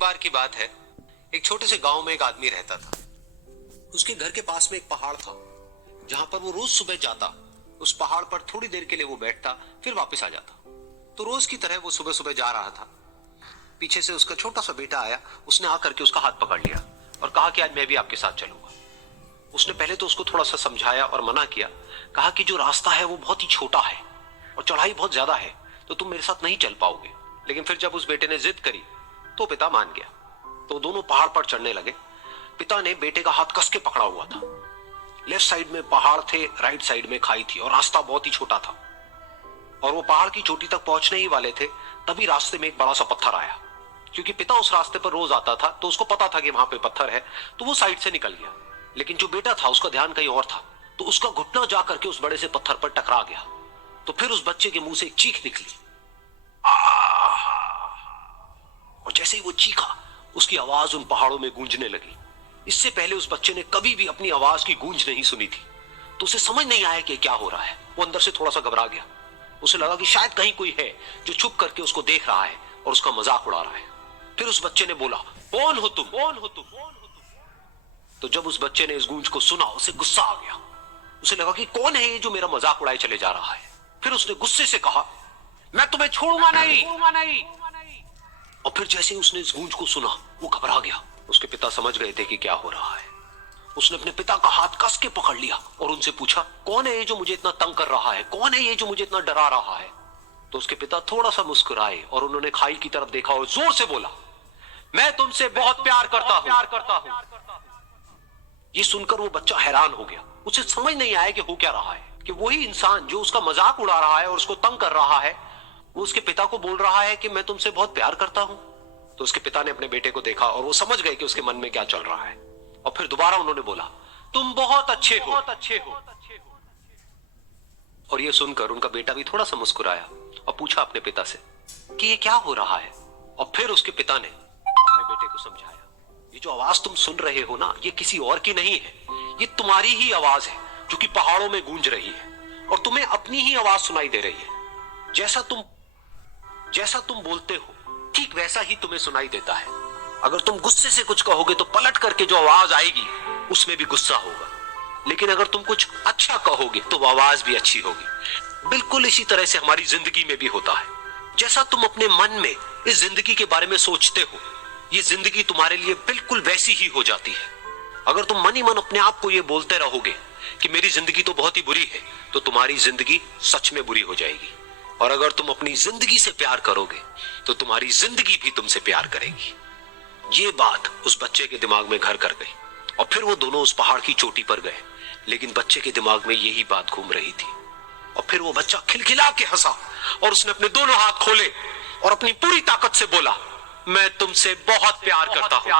बार की बात है, एक छोटे से गांव में एक आदमी रहता था। उसके घर के पास में एक पहाड़ था, जहां पर वो रोज सुबह जाता। उस पहाड़ पर थोड़ी देर के लिए वो बैठता, फिर वापस आ जाता। तो रोज की तरह वो सुबह सुबह जा रहा था। पीछे से उसका छोटा सा बेटा आया। उसने आकर के उसका हाथ पकड़ लिया और कहा कि आज मैं भी आपके साथ चलूंगा। उसने पहले तो उसको थोड़ा सा समझाया और मना किया। कहा कि जो रास्ता है वो बहुत ही छोटा है और चढ़ाई बहुत ज्यादा है, तो तुम मेरे साथ नहीं चल पाओगे। लेकिन फिर जब उस बेटे ने जिद करी तो पिता मान गया। तो दोनों पहाड़ पर चढ़ने लगे। पिता ने बेटे का हाथ कस के पकड़ा हुआ था। लेफ्ट साइड में पहाड़ थे, राइट साइड में खाई थी और रास्ता बहुत ही छोटा था। और वो पहाड़ की चोटी तक पहुंचने ही वाले थे, तभी रास्ते में एक बड़ा सा पत्थर आया। क्योंकि पिता उस रास्ते पर रोज आता था, तो उसको पता था कि वहां पे पत्थर है, तो वो साइड से निकल गया। लेकिन जो बेटा था उसका ध्यान कहीं और था, तो उसका घुटना जा करके उस बड़े से पत्थर पर टकरा गया। तो फिर उस बच्चे के मुंह से एक चीख निकली, और जैसे ही वो चीखा, उसकी आवाज उन पहाड़ों में गूंजने लगी। इससे पहले उस बच्चे ने कभी भी अपनी आवाज की गूंज नहीं सुनी थी, तो उसे समझ नहीं आया कि क्या हो रहा है। वो अंदर से थोड़ा सा घबरा गया। उसे लगा कि शायद कहीं कोई है जो छुप करके उसको देख रहा है और उसका मजाक उड़ा रहा है। फिर उस बच्चे ने बोला, कौन हो तुम, कौन हो तुम, कौन हो तुम। तो जब उस बच्चे ने इस गूंज को सुना, उसे गुस्सा आ गया। उसे लगा कि कौन है ये जो मेरा मजाक उड़ाए चले जा रहा है। फिर उसने गुस्से से कहा, मैं तुम्हें छोड़ूंगा नहीं, छोड़ूंगा नहीं। और फिर जैसे ही उसने इस गूंज को सुना, वो घबरा गया। उसके पिता समझ गए थे कि क्या हो रहा है। उसने अपने पिता का हाथ कस के पकड़ लिया और उनसे पूछा, कौन है ये जो मुझे इतना तंग कर रहा है, कौन है ये जो मुझे इतना डरा रहा है। तो उसके पिता थोड़ा सा मुस्कुराए और उन्होंने खाई की तरफ देखा और जोर से बोला, मैं तुमसे बहुत प्यार करता हूं, प्यार करता हूं। ये सुनकर वो बच्चा हैरान हो गया। उसे समझ नहीं आया कि हो क्या रहा है, कि वही इंसान जो उसका मजाक उड़ा रहा है और उसको तंग कर रहा है, वो उसके पिता को बोल रहा है कि मैं तुमसे बहुत प्यार करता हूं। तो उसके पिता ने अपने बेटे को देखा और वो समझ गए कि उसके मन में क्या चल रहा है। और फिर दोबारा उन्होंने बोला, तुम बहुत अच्छे हो, बहुत अच्छे हो। और ये सुनकर उनका बेटा भी थोड़ा सा मुस्कुराया और पूछा अपने पिता से कि ये क्या हो रहा है। और फिर उसके पिता ने अपने बेटे को समझाया, ये जो आवाज तुम सुन रहे हो ना, ये किसी और की नहीं है, ये तुम्हारी ही आवाज है जो कि पहाड़ों में गूंज रही है और तुम्हें अपनी ही आवाज सुनाई दे रही है। जैसा तुम बोलते हो, ठीक वैसा ही तुम्हें सुनाई देता है। अगर तुम गुस्से से कुछ कहोगे तो पलट करके जो आवाज आएगी उसमें भी गुस्सा होगा। लेकिन अगर तुम कुछ अच्छा कहोगे तो वो आवाज भी अच्छी होगी। बिल्कुल इसी तरह से हमारी जिंदगी में भी होता है। जैसा तुम अपने मन में इस जिंदगी के बारे में सोचते हो, ये जिंदगी तुम्हारे लिए बिल्कुल वैसी ही हो जाती है। अगर तुम मन ही मन अपने आप को ये बोलते रहोगे कि मेरी जिंदगी तो बहुत ही बुरी है, तो तुम्हारी जिंदगी सच में बुरी हो जाएगी। और अगर तुम अपनी जिंदगी से प्यार करोगे तो तुम्हारी जिंदगी भी तुमसे प्यार करेगी। ये बात उस बच्चे के दिमाग में घर कर गई और फिर वो दोनों उस पहाड़ की चोटी पर गए। लेकिन बच्चे के दिमाग में यही बात घूम रही थी। और फिर वो बच्चा खिलखिला के हंसा और उसने अपने दोनों हाथ खोले और अपनी पूरी ताकत से बोला, मैं तुमसे बहुत प्यार करता हूं।